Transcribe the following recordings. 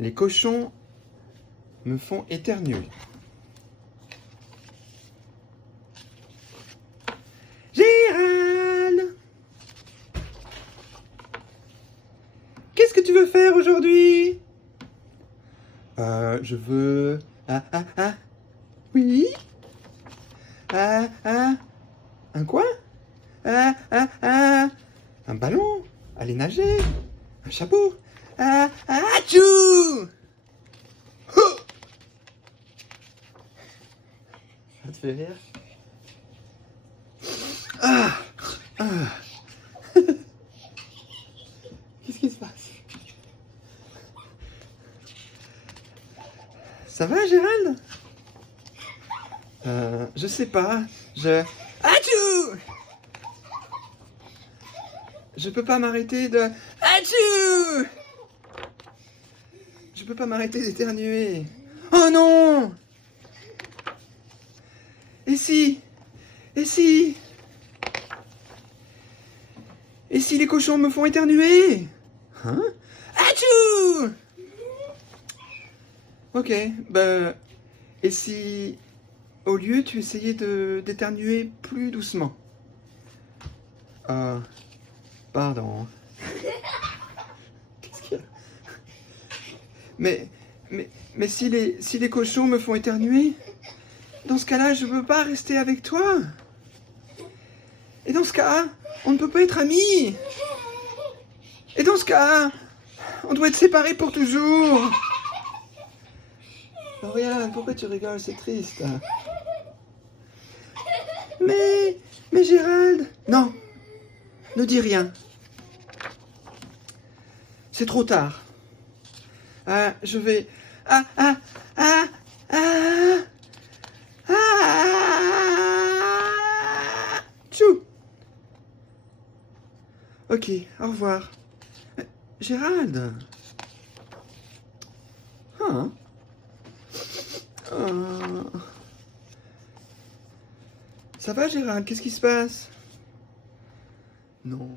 Les cochons me font éternuer. Gérald! Qu'est-ce que tu veux faire aujourd'hui? Je veux... Oui? Un quoi? Un ballon? Aller nager? Un chapeau? Tchou! Ça te fait rire? Qu'est-ce qui se passe? Ça va, Gérald? Je sais pas. Atchou! Je peux pas m'arrêter de... Atchou! Je peux pas m'arrêter d'éternuer. Oh non! Et si? Et si? Et si les cochons me font éternuer? Hein? Atchou! Ok, bah... Et si... Au lieu, tu essayais d'éternuer plus doucement? Pardon. Qu'est-ce qu'il y a? Mais si les cochons me font éternuer, dans ce cas-là, je ne peux pas rester avec toi. Et dans ce cas, on ne peut pas être amis. Et dans ce cas, on doit être séparés pour toujours. Lauriane, pourquoi tu rigoles? C'est triste. Mais Gérald... Non, ne dis rien. C'est trop tard. Je vais... Tchou! Ok, au revoir. Gérald. Ça va, Gérald? Qu'est-ce qui se passe? Non.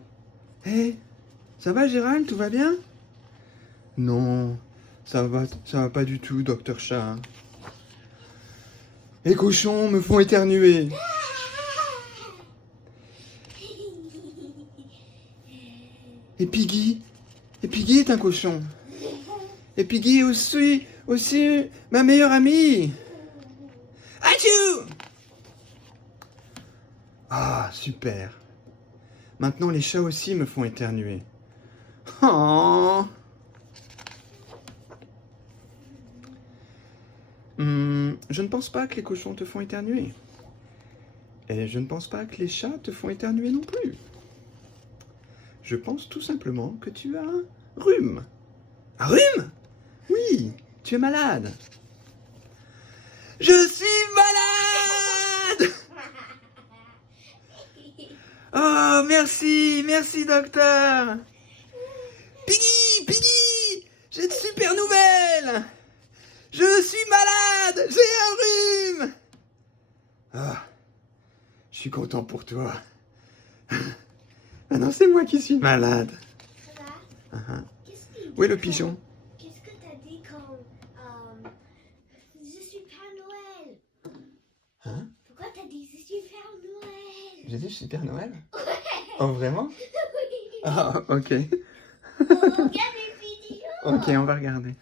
Hé, ça va, Gérald? Tout va bien? Non, ça va pas du tout, docteur Chat. Les cochons me font éternuer. Et Piggy est un cochon. Et Piggy est aussi ma meilleure amie. Atchou! Ah, super. Maintenant, les chats aussi me font éternuer. Oh. Je ne pense pas que les cochons te font éternuer. Et je ne pense pas que les chats te font éternuer non plus. Je pense tout simplement que tu as un rhume. Un rhume? Oui, tu es malade. Je suis malade! Oh, merci docteur. Piggy, j'ai de super nouvelles. Je suis malade, j'ai un rhume. Je suis content pour toi. Maintenant, c'est moi qui suis malade. Ça va? Où est le pigeon? Qu'est-ce que t'as dit quand je suis Père Noël? Hein? Pourquoi t'as dit je suis Père Noël? J'ai dit je suis Père Noël? Oh, vraiment? Oui. Ah, ok. On regarde les vidéos. Ok, on va regarder.